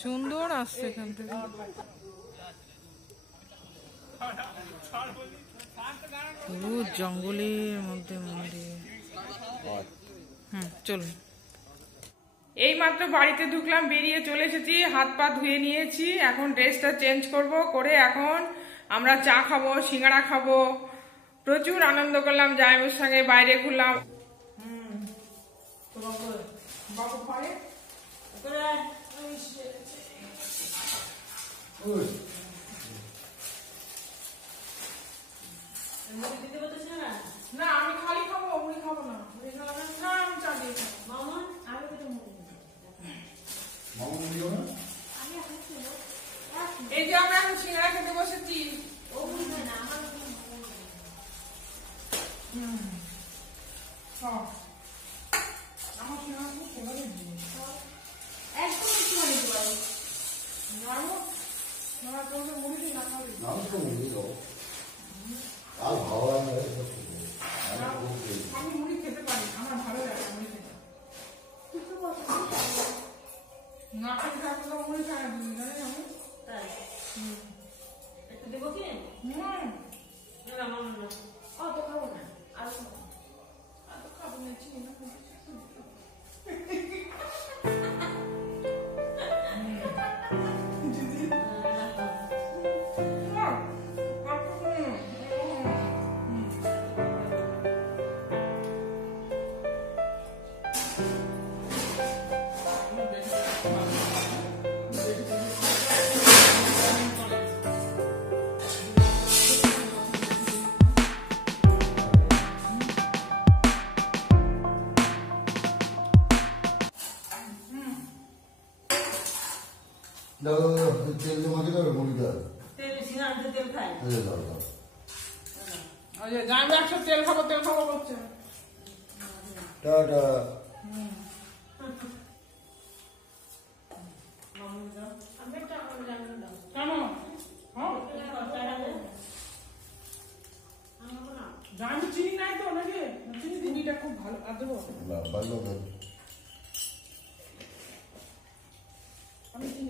সুন্দর আসছে এখান থেকে। পুরো জঙ্গলের মধ্যে মন্দির। চলুন। এই মাত্র বাড়িতে ঢুকলাম, বেরিয়ে চলে এসেছি, হাত পা ধুয়ে নিয়েছি, এখন ড্রেসটা চেঞ্জ করব, করে এখন আমরা চা খাবো, সিঙ্গাড়া খাবো। প্রচুর আনন্দ করলাম, জামাইবাবুর সঙ্গে বাইরে ঘুরলাম। না আমি খালি খাবো, মুড়ি খাবো না। মুড়ি খাবো না, আমি চা দিয়ে খাবো। এই যে আমরা এখন সিঙ্গাড়া খেতে বসেছি। আমার সিঙ্গাড়া খুব ফেভারিট জিনিস, একদম একটু নিতে পারো। মুড়ি দিই না খাবি? আমি মুড়ি খেতে পারি, আমার ভালো লাগে মুড়ি খেতে। না খেতে থাকলে মুড়ি খাই না, জানি আমি। একটু দেবো কি? অত খাবো না, আর খাবো না, চিনি না। তেল মাখি দেবে মুড়িটা, তেল খাই। জানবে একশো তেল খাবো, তেল খাবো করছে। টাটা। কেন? জানবে চিনি নাই তো নাকি? চিনি চিনিটা খুব ভালো। আর দেবো?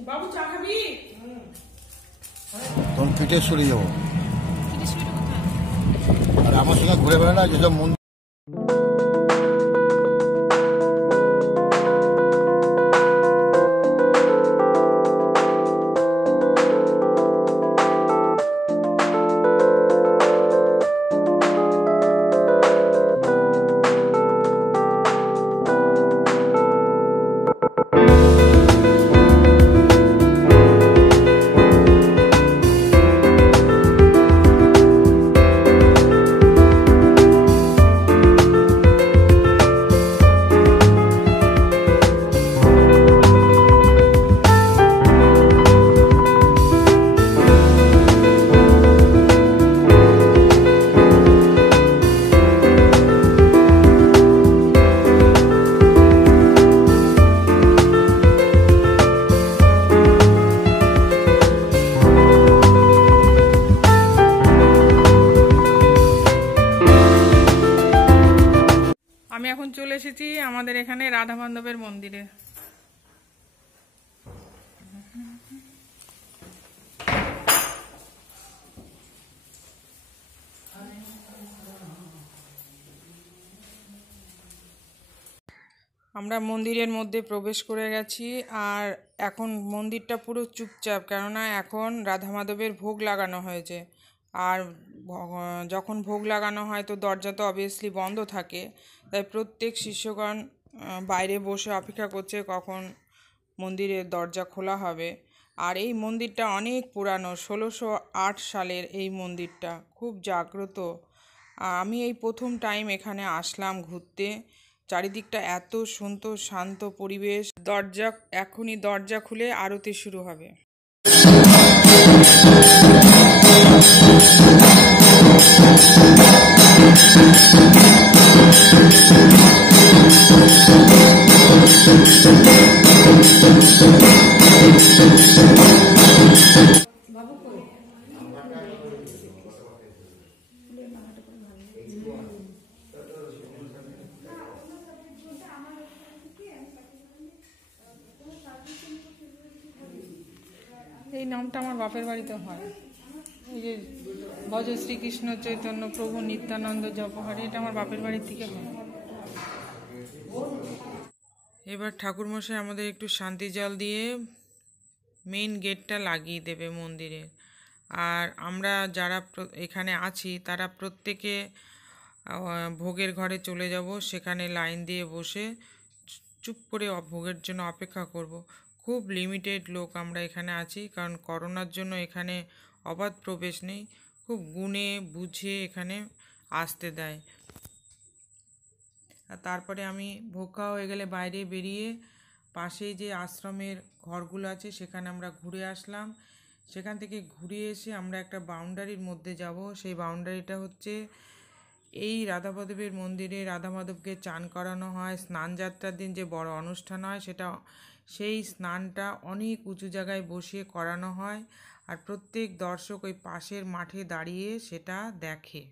বাবু চা খাবি? তখন পিঠে সরে যাবো, আর আমার সঙ্গে ঘুরে বেড়ানো যেসব মন্দির। আমি এখন চলে এসেছি আমাদের এখানে রাধা মাধবের মন্দিরে। আমরা মন্দিরের মধ্যে প্রবেশ করে গেছি, আর এখন মন্দিরটা পুরো চুপচাপ, কেননা এখন রাধা মাধবের ভোগ লাগানো হয়েছে। আর যখন ভোগ লাগানো হয় তো দরজা তো অবভিয়াসলি বন্ধ থাকে, তাই প্রত্যেক শিষ্যগণ বাইরে বসে অপেক্ষা করছে কখন মন্দিরের দরজা খোলা হবে। আর এই মন্দিরটা অনেক পুরানো, 1608 সালের এই মন্দিরটা, খুব জাগ্রত। আমি এই প্রথম টাইম এখানে আসলাম ঘুরতে। চারিদিকটা এত সুন্দর শান্ত পরিবেশ। এখনই দরজা খুলে আরতি শুরু হবে। এই নামটা আমার বাপের বাড়িতে হয়। এই যে ভজ শ্রীকৃষ্ণ চৈতন্য প্রভু নিত্যানন্দ জপহারি, এটা আমার বাপের বাড়ির থেকে হয়। এবার ঠাকুরমশাই আমাদের একটু শান্তি জল দিয়ে মেইন গেটটা লাগিয়ে দেবে মন্দিরে। আর আমরা যারা এখানে আছি তারা প্রত্যেকে ভোগের ঘরে চলে যাব, সেখানে লাইন দিয়ে বসে চুপ করে ভোগের জন্য অপেক্ষা করব। খুব লিমিটেড লোক আমরা এখানে আছি, কারণ করোনার জন্য এখানে অবাধ প্রবেশ নেই। খুব গুনে বুঝে এখানে আসতে দেয়। আর তারপরে আমি ভোগ খাওয়া হয়ে গেলে বাইরে বেরিয়ে পাশেই যে আশ্রমের ঘরগুলো আছে সেখানে আমরা ঘুরে আসলাম। সেখান থেকে ঘুরে এসে আমরা একটা বাউন্ডারির মধ্যে যাব। সেই বাউন্ডারিটা হচ্ছে এই রাধা মাধবের মন্দিরে রাধা মাধবকে চান করানো হয়। স্নান যাত্রার দিন যে বড় অনুষ্ঠান হয় সেটা, সেই স্নানটা অনেক উঁচু জায়গায় বসিয়ে করানো হয়। আর প্রত্যেক দর্শক ওই পাশের মাঠে দাঁড়িয়ে সেটা দেখে।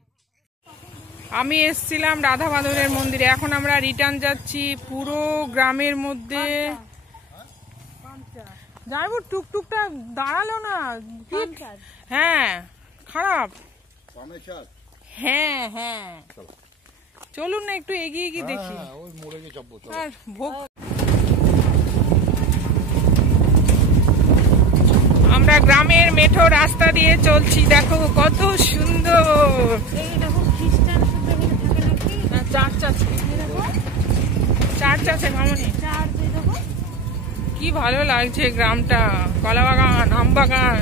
আমি এসছিলাম রাধা মাধবের মন্দিরে, এখন আমরা রিটার্ন যাচ্ছি। পুরো গ্রামের মধ্যে যাইব, টুকটুকটা দাঁড়ালো না। হ্যাঁ খারাপ, হ্যাঁ হ্যাঁ চলুন না একটু এগিয়ে গিয়ে দেখি। আর ভোগ আমরা গ্রামের মেঠো রাস্তা দিয়ে চলছি, দেখো কত সুন্দর। চার্চ আছে মামনি, কি ভালো লাগছে গ্রামটা। কলা বাগান, আম বাগান।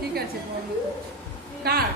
ঠিক আছে কার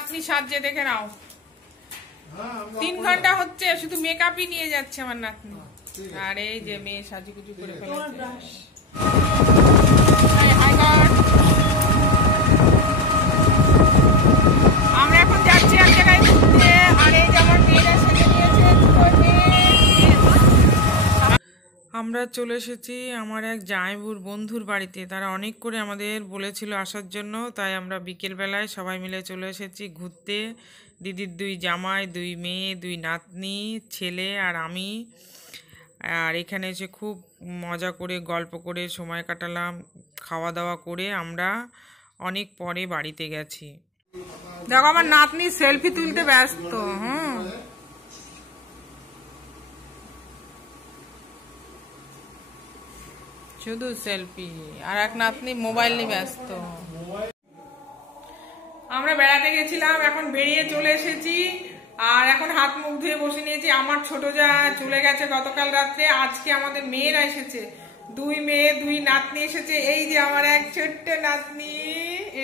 আপনি সাজে দেখে নাও। 3 ঘন্টা হচ্ছে শুধু মেকআপই নিয়ে যাচ্ছে আমার নাতনি। আর এই যে মেয়ে সাজুগুজু করে ফেলেছে। আমরা এখন যাচ্ছি এক জায়গায় ঘুরতে। আর এই যে আমার মেয়েরা সেজে নিয়েছে, আমরা চলে এসেছি আমার এক জামাইবুর বন্ধুর বাড়িতে। তারা অনেক করে আমাদের বলেছিল আসার জন্য, তাই আমরা বিকেলবেলায় সবাই মিলে চলে এসেছি ঘুরতে। দিদির 2 জামাই, 2 মেয়ে, 2 নাতনি, ছেলে আর আমি। আর এখানে এসে খুব মজা করে গল্প করে সময় কাটালাম। খাওয়া দাওয়া করে আমরা অনেক পরে বাড়িতে গেছি। দেখো আমার নাতনি সেলফি তুলতে ব্যস্ত। শুধু সেলফি, আর এক নাতনি মোবাইল নিয়ে ব্যস্ত। আমরা বেড়াতে গেছিলাম, এখন বেরিয়ে চলে এসেছি। আর এখন হাত মুখ ধুয়ে বসে নিয়েছি। আমার ছোট যা চলে গেছে গতকাল রাত্রে। আজকে আমাদের মেয়েরা এসেছে, 2 মেয়ে 2 নাতনি এসেছে। এই যে আমার এক ছোট্ট নাতনি,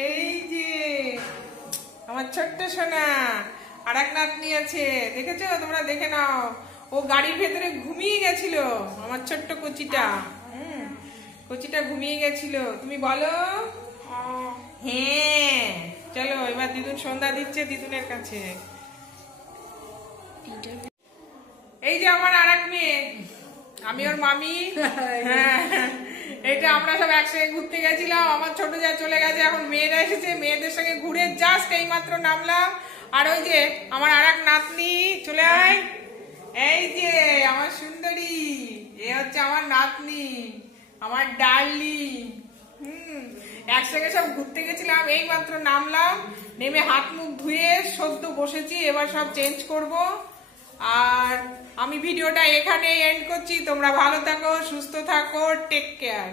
এই যে আমার ছোট্ট সোনা। আর এক নাতনি আছে, দেখেছো তোমরা? দেখে নাও। ও গাড়ির ভেতরে ঘুমিয়ে গেছিল, আমার ছোট্ট কচিটা। কচিটা ঘুমিয়ে গেছিল। তুমি বলো হ্যাঁ। চলো এবার দিদুন সন্ধ্যা দিচ্ছে দিদুনের কাছে। এই যে আমার আর এক মেয়ে, আমি ওর মামি। হ্যাঁ, এটা আমরা সব একসঙ্গে ঘুরতে গেছিলাম। আমার ছোট যা চলে গেছে, এখন মেয়েরা এসেছে। মেয়েদের সঙ্গে ঘুরে জাস্ট এই মাত্র নামলাম। আর ওই যে আমার আর এক নাতনি, চলে আয়। এই যে আমার সুন্দরী, এ হচ্ছে আমার নাতনি, আমার ডার্লিং। একসঙ্গে সব ঘুরতে গেছিলাম, এই মাত্র নামলাম। নেমে হাত মুখ ধুয়ে সদ্য বসেছি, এবার সব চেঞ্জ করব। আর আমি ভিডিওটা এখানে এন্ড করছি। তোমরা ভালো থাকো, সুস্থ থাকো, টেক কেয়ার।